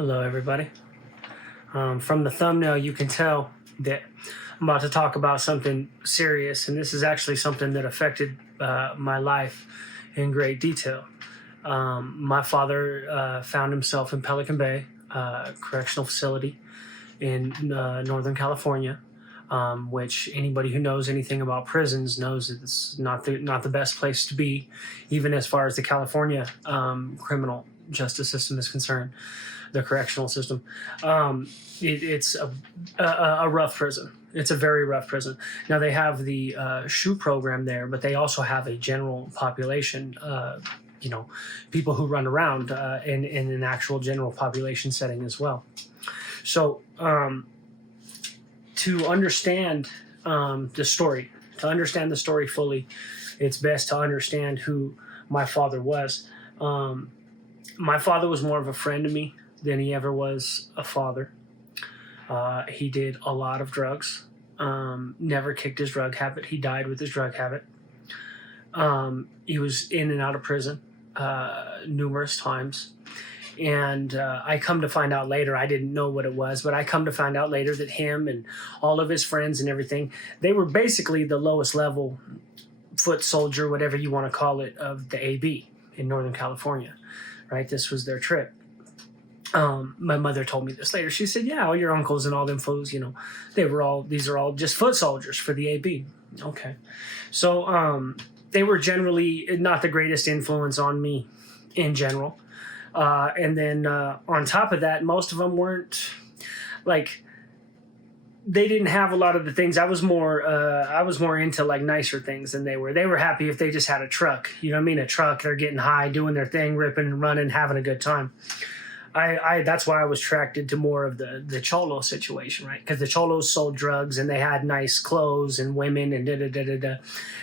Hello, everybody. From the thumbnail, you can tell that I'm about to talk about something serious, and this is actually something that affected my life in great detail. My father found himself in Pelican Bay Correctional Facility in Northern California, which anybody who knows anything about prisons knows that it's not the best place to be, even as far as the California criminal justice system is concerned, the correctional system. It's a rough prison. It's a very rough prison. Now they have the SHU program there, but they also have a general population. People who run around in an actual general population setting as well. So to understand the story, fully, it's best to understand who my father was. My father was more of a friend to me than he ever was a father. He did a lot of drugs, never kicked his drug habit. He died with his drug habit. He was in and out of prison numerous times. And I come to find out later, I didn't know what it was, but I come to find out later that him and all of his friends and everything, they were basically the lowest level foot soldier, whatever you want to call it, of the AB in Northern California, right? This was their trip. My mother told me this later. She said, yeah, all your uncles and all them fools, these are all just foot soldiers for the AB. Okay. So they were generally not the greatest influence on me in general. And then on top of that, most of them weren't like, they didn't have a lot of the things. I was more into like nicer things than they were. They were happy if they just had a truck, you know what I mean? A truck, they're getting high, doing their thing, ripping and running, having a good time. That's why I was attracted to more of the cholo situation, right? Because the cholos sold drugs and they had nice clothes and women and da-da-da-da-da.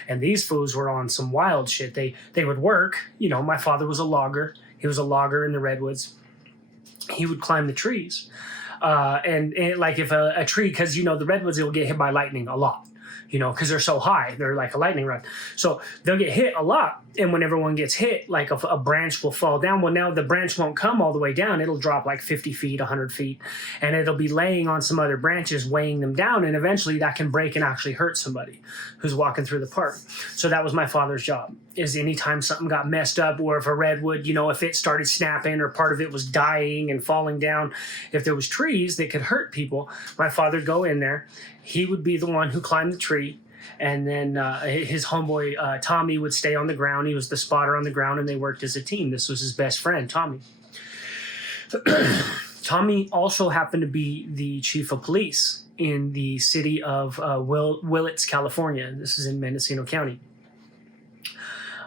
And these fools were on some wild shit. They would work. My father was a logger. He was a logger in the redwoods. He would climb the trees. And like if a tree, because, the redwoods, will get hit by lightning a lot, because they're so high. They're like a lightning rod. So they'll get hit a lot. And when everyone gets hit, like a branch will fall down. Well, now the branch won't come all the way down. It'll drop like 50 feet, 100 feet. And it'll be laying on some other branches, weighing them down. And eventually that can break and actually hurt somebody who's walking through the park. So that was my father's job, is anytime something got messed up, or if a redwood, if it started snapping or part of it was dying and falling down, if there was trees that could hurt people, my father would go in there. He would be the one who climbed the tree. And then his homeboy, Tommy, would stay on the ground. He was the spotter on the ground, and they worked as a team. This was his best friend, Tommy. Tommy also happened to be the chief of police in the city of Willits, California. This is in Mendocino County.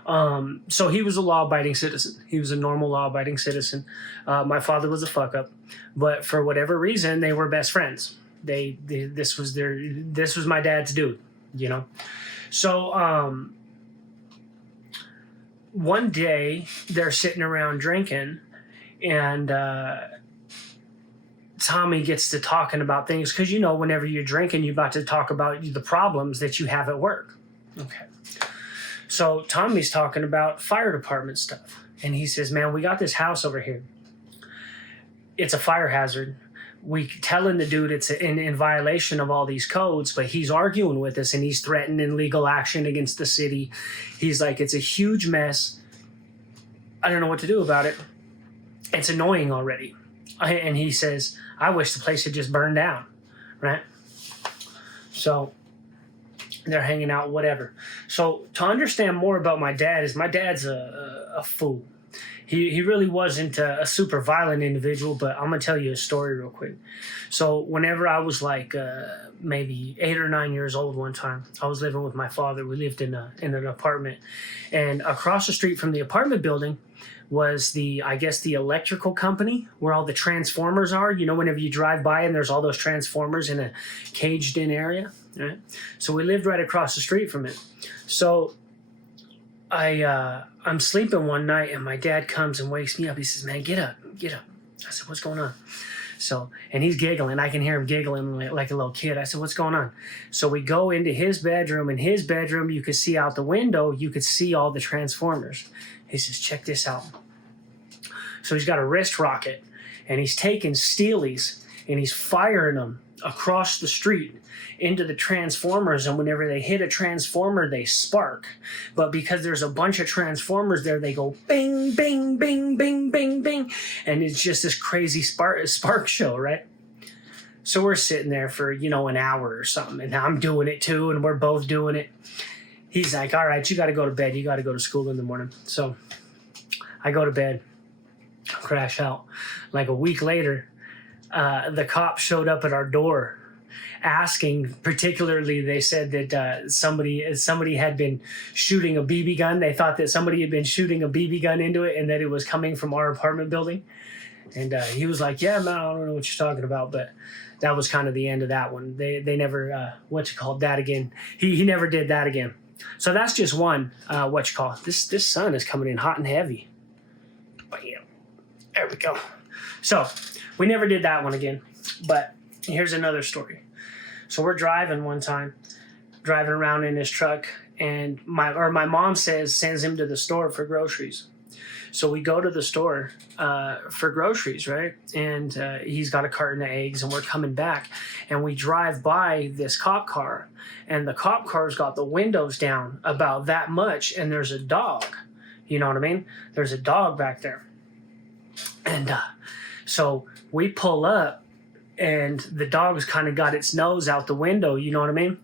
So he was a law-abiding citizen. He was a normal law-abiding citizen. My father was a fuck-up. But for whatever reason, they were best friends. This was my dad's dude. So one day they're sitting around drinking, and Tommy gets to talking about things, because whenever you're drinking, you're about to talk about the problems that you have at work. Okay. So Tommy's talking about fire department stuff, and he says, man, we got this house over here. It's a fire hazard. We telling the dude it's in violation of all these codes, but he's arguing with us, and he's threatening legal action against the city. He's like, it's a huge mess. I don't know what to do about it. It's annoying already. And he says, I wish the place had just burned down, right? So they're hanging out, whatever. So to understand more about my dad's a fool. He really wasn't a super violent individual, but I'm going to tell you a story real quick. So whenever I was like maybe 8 or 9 years old one time, I was living with my father. We lived in an apartment. And across the street from the apartment building was the electrical company where all the transformers are. Whenever you drive by and there's all those transformers in a caged-in area, right? So we lived right across the street from it. So I'm sleeping one night, and my dad comes and wakes me up. He says, man, get up. I said, what's going on? So, and he's giggling. I can hear him giggling like a little kid. I said, what's going on? So we go into his bedroom. In his bedroom, you could see out the window, you could see all the transformers. He says, check this out. So he's got a wrist rocket, and he's taking steelies, and he's firing them across the street into the transformers, and whenever they hit a transformer, they spark. But because there's a bunch of transformers there, they go bing, bing, bing, bing, bing, bing, and it's just this crazy spark show, right? So we're sitting there for, an hour or something, and I'm doing it too, and we're both doing it. He's like, all right, you got to go to bed. You got to go to school in the morning. So I go to bed, crash out. Like a week later, the cops showed up at our door asking, particularly, they said that somebody had been shooting a BB gun. They thought that somebody had been shooting a BB gun into it and that it was coming from our apartment building. And he was like, yeah, man, I don't know what you're talking about. But that was kind of the end of that one. They never, that again. He never did that again. So that's just one, This sun is coming in hot and heavy. Bam. There we go. So we never did that one again. But here's another story. So we're driving around in his truck, and my mom sends him to the store for groceries. So we go to the store for groceries, right? And he's got a carton of eggs, and we're coming back, and we drive by this cop car, and the cop car's got the windows down about that much, and there's a dog. You know what I mean? There's a dog back there. And so we pull up, and the dog's kind of got its nose out the window, you know what I mean?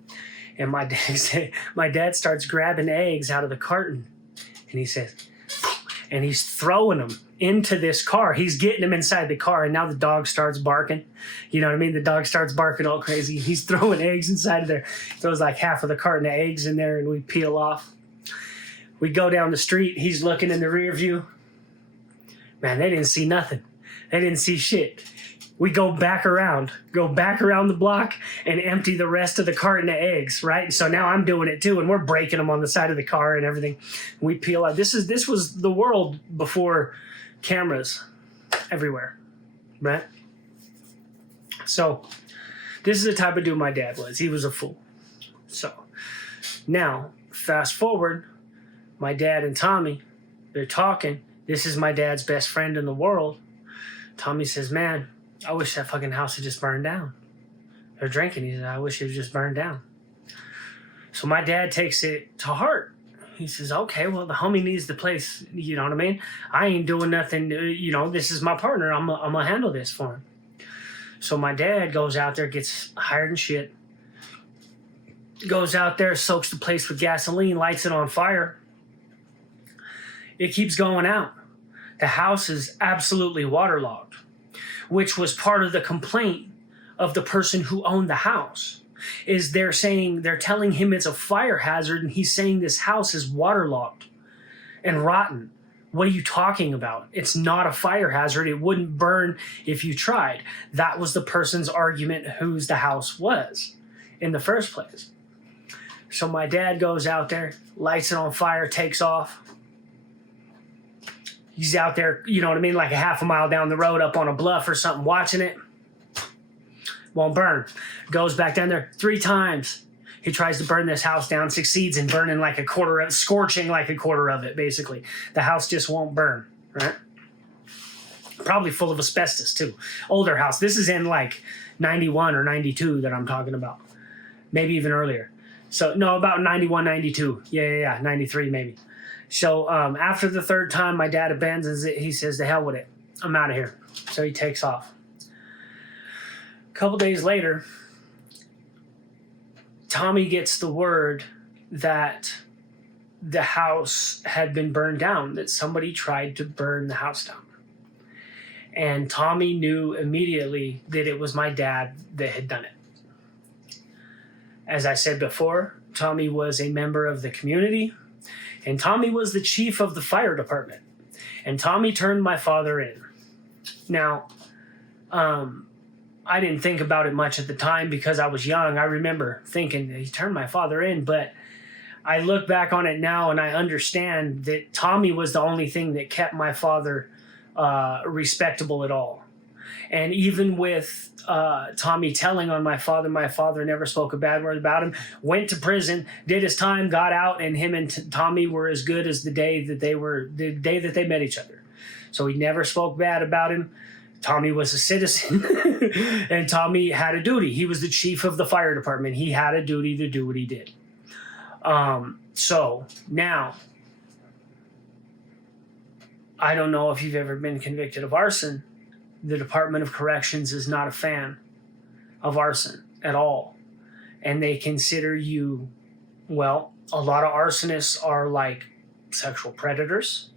And my dad starts grabbing eggs out of the carton, and he says, and he's throwing them into this car. He's getting them inside the car, and now the dog starts barking. You know what I mean? The dog starts barking all crazy. He's throwing eggs inside of there. Throws like half of the carton of eggs in there, and we peel off. We go down the street. He's looking in the rear view. Man, they didn't see nothing. They didn't see shit. We go back around the block and empty the rest of the carton of eggs, right? So now I'm doing it too, and we're breaking them on the side of the car and everything. We peel out. This was the world before cameras everywhere, right? So this is the type of dude my dad was. He was a fool. So now, fast forward, my dad and Tommy, they're talking. This is my dad's best friend in the world. Tommy says, man, I wish that fucking house had just burned down. They're drinking. He said, I wish it was just burned down. So my dad takes it to heart. He says, okay, well, the homie needs the place. You know what I mean? I ain't doing nothing. This is my partner. I'm going to handle this for him. So my dad goes out there, gets hired and shit. Goes out there, soaks the place with gasoline, lights it on fire. It keeps going out. The house is absolutely waterlogged, which was part of the complaint of the person who owned the house. Is they're telling him it's a fire hazard, and he's saying this house is waterlogged and rotten. What are you talking about? It's not a fire hazard. It wouldn't burn if you tried. That was the person's argument whose the house was in the first place. So my dad goes out there, lights it on fire, takes off. He's out there, you know what I mean, like a half a mile down the road up on a bluff or something, watching it. Won't burn. Goes back down there 3 times. He tries to burn this house down, succeeds in burning like a quarter of, scorching like a quarter of it, basically. The house just won't burn, right? Probably full of asbestos, too. Older house. This is in like 91 or 92 that I'm talking about. Maybe even earlier. So, no, about 91, 92. Yeah, 93 maybe. So after the 3rd time, my dad abandons it. He says, to hell with it. I'm out of here. So he takes off. A couple days later, Tommy gets the word that the house had been burned down, that somebody tried to burn the house down. And Tommy knew immediately that it was my dad that had done it. As I said before, Tommy was a member of the community. And Tommy was the chief of the fire department. And Tommy turned my father in. Now, I didn't think about it much at the time because I was young. I remember thinking, he turned my father in. But I look back on it now and I understand that Tommy was the only thing that kept my father respectable at all. And even with Tommy telling on my father never spoke a bad word about him, went to prison, did his time, got out, and him and Tommy were as good as the day that they met each other. So he never spoke bad about him. Tommy was a citizen, and Tommy had a duty. He was the chief of the fire department. He had a duty to do what he did. So now, I don't know if you've ever been convicted of arson. The Department of Corrections is not a fan of arson at all. And they consider you, well, a lot of arsonists are like sexual predators.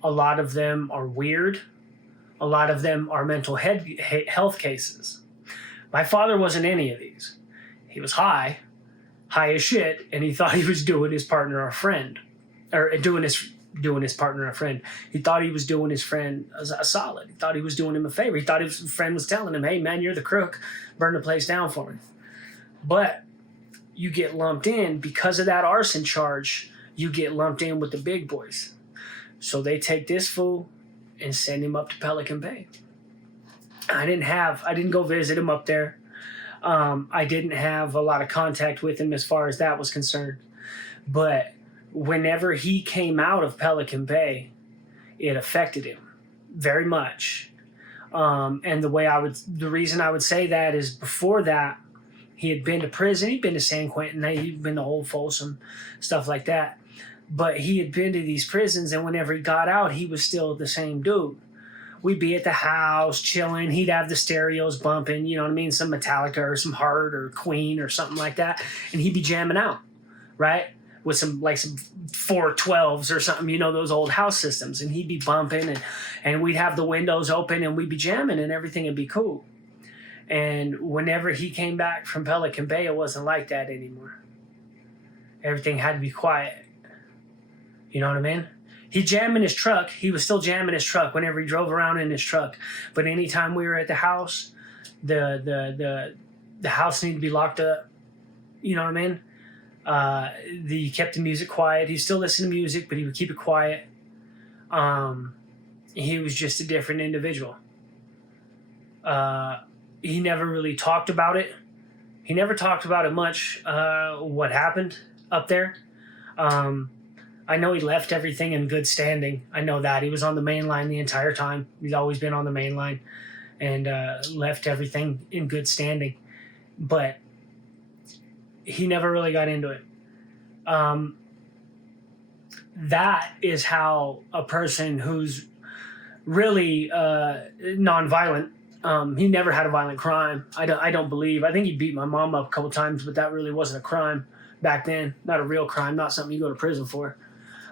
A lot of them are weird. A lot of them are mental health cases. My father wasn't any of these. He was high as shit, and he thought he was doing his partner a friend, or doing his partner a friend. He thought he was doing his friend a solid. He thought he was doing him a favor. He thought his friend was telling him, "Hey man, you're the crook. Burn the place down for me." But you get lumped in because of that arson charge. You get lumped in with the big boys. So they take this fool and send him up to Pelican Bay. I didn't go visit him up there. I didn't have a lot of contact with him as far as that was concerned. But whenever he came out of Pelican Bay, it affected him very much. And the reason I would say that is before that, he had been to prison. He'd been to San Quentin. He'd been to Old Folsom, stuff like that. But he had been to these prisons, and whenever he got out, he was still the same dude. We'd be at the house chilling. He'd have the stereos bumping, you know what I mean? Some Metallica or some Heart or Queen or something like that. And he'd be jamming out, right? With some 412s or something, you know, those old house systems. And he'd be bumping, and we'd have the windows open, and we'd be jamming, and everything would be cool. And whenever he came back from Pelican Bay, it wasn't like that anymore. Everything had to be quiet. You know what I mean? He'd jam in his truck. He was still jamming his truck whenever he drove around in his truck. But anytime we were at the house, the house needed to be locked up. You know what I mean? He kept the music quiet. He still listened to music, but he would keep it quiet. He was just a different individual. He never really talked about it. He never talked about it much, what happened up there. I know he left everything in good standing. I know that. He was on the main line the entire time. He's always been on the main line and left everything in good standing. But he never really got into it. That is how a person who's really nonviolent, he never had a violent crime. I don't believe. I think he beat my mom up a couple times, but that really wasn't a crime back then. Not a real crime. Not something you go to prison for.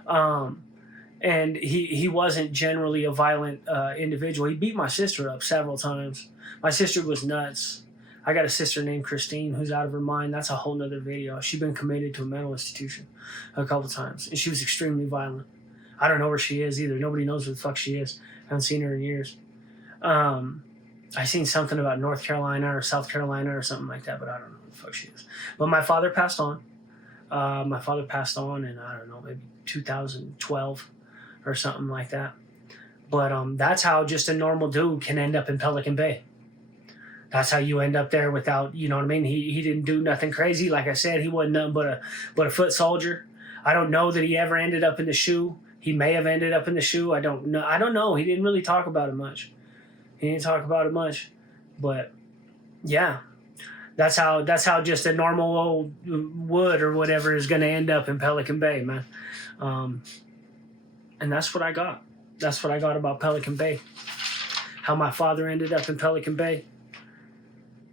And he wasn't generally a violent individual. He beat my sister up several times. My sister was nuts. I got a sister named Christine who's out of her mind. That's a whole nother video. She'd been committed to a mental institution a couple times, and she was extremely violent. I don't know where she is either. Nobody knows where the fuck she is. I haven't seen her in years. I seen something about North Carolina or South Carolina or something like that, but I don't know where the fuck she is. But my father passed on. My father passed on in, I don't know, maybe 2012 or something like that. But that's how just a normal dude can end up in Pelican Bay. That's how you end up there without, you know what I mean? He didn't do nothing crazy. Like I said, he wasn't nothing but a foot soldier. I don't know that he ever ended up in the shoe. He may have ended up in the shoe. I don't know. He didn't really talk about it much. But yeah. That's how just a normal old wood or whatever is going to end up in Pelican Bay, man. And that's what I got. That's what I got about Pelican Bay. How my father ended up in Pelican Bay.